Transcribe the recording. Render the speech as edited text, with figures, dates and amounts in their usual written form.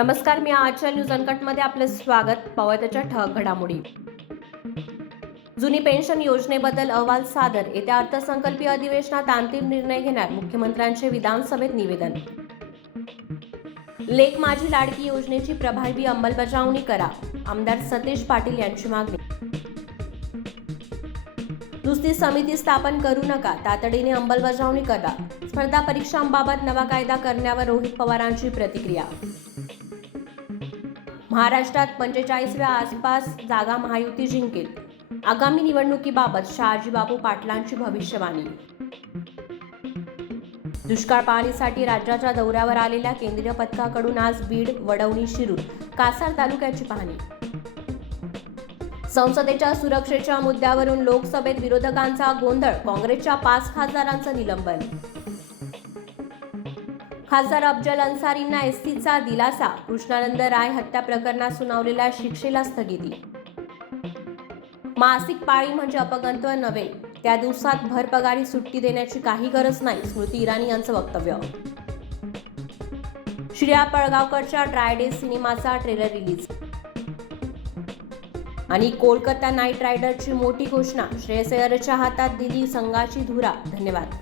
नमस्कार, मी आजच्या न्यूज अनकटमध्ये आपलं स्वागत. पावत्याच्या ठळक घडामोडी. जुनी पेन्शन योजनेबद्दल अहवाल सादर. येत्या अर्थसंकल्पीय अधिवेशनात अंतिम निर्णय घेणार मुख्यमंत्र्यांचे विधानसभेत निवेदन. लेक माझी लाडकी योजनेची प्रभावी अंमलबजावणी करा, आमदार सतीश पाटील यांची मागणी. नुसती समिती स्थापन करू नका, तातडीने अंमलबजावणी करा. स्पर्धा परीक्षांबाबत नवा कायदा करण्यावर रोहित पवारांची प्रतिक्रिया. महाराष्ट्रात 45व्या आसपास जागा महायुती जिंकेल. आगामी निवडणुकीबाबत शहाजीबाबू पाटलांची भविष्यवाणी. दुष्काळ पाहणीसाठी राज्याच्या दौऱ्यावर आलेल्या केंद्रीय पथकाकडून आज बीड, वडवणी, शिरूर, कासार तालुक्याची पाहणी. संसदेच्या सुरक्षेच्या मुद्द्यावरून लोकसभेत विरोधकांचा गोंधळ. काँग्रेसच्या 5 खासदारांचं निलंबन. खासदार अफजल अन्सारींना एसटीचा दिलासा. कृष्णानंद राय हत्या प्रकरणात सुनावलेल्या शिक्षेला स्थगिती. मासिक पाळी म्हणजे अपंगत्व नव्हे, त्या दिवसात भरपगारी सुट्टी देण्याची काही गरज नाही. स्मृती इराणी यांचं वक्तव्य. श्रेया पळगावकरच्या ट्राय डे सिनेमाचा ट्रेलर रिलीज. आणि कोलकाता नाईट रायडर्सची मोठी घोषणा. श्रेयस अय्यरच्या हातात दिली संघाची धुरा. धन्यवाद.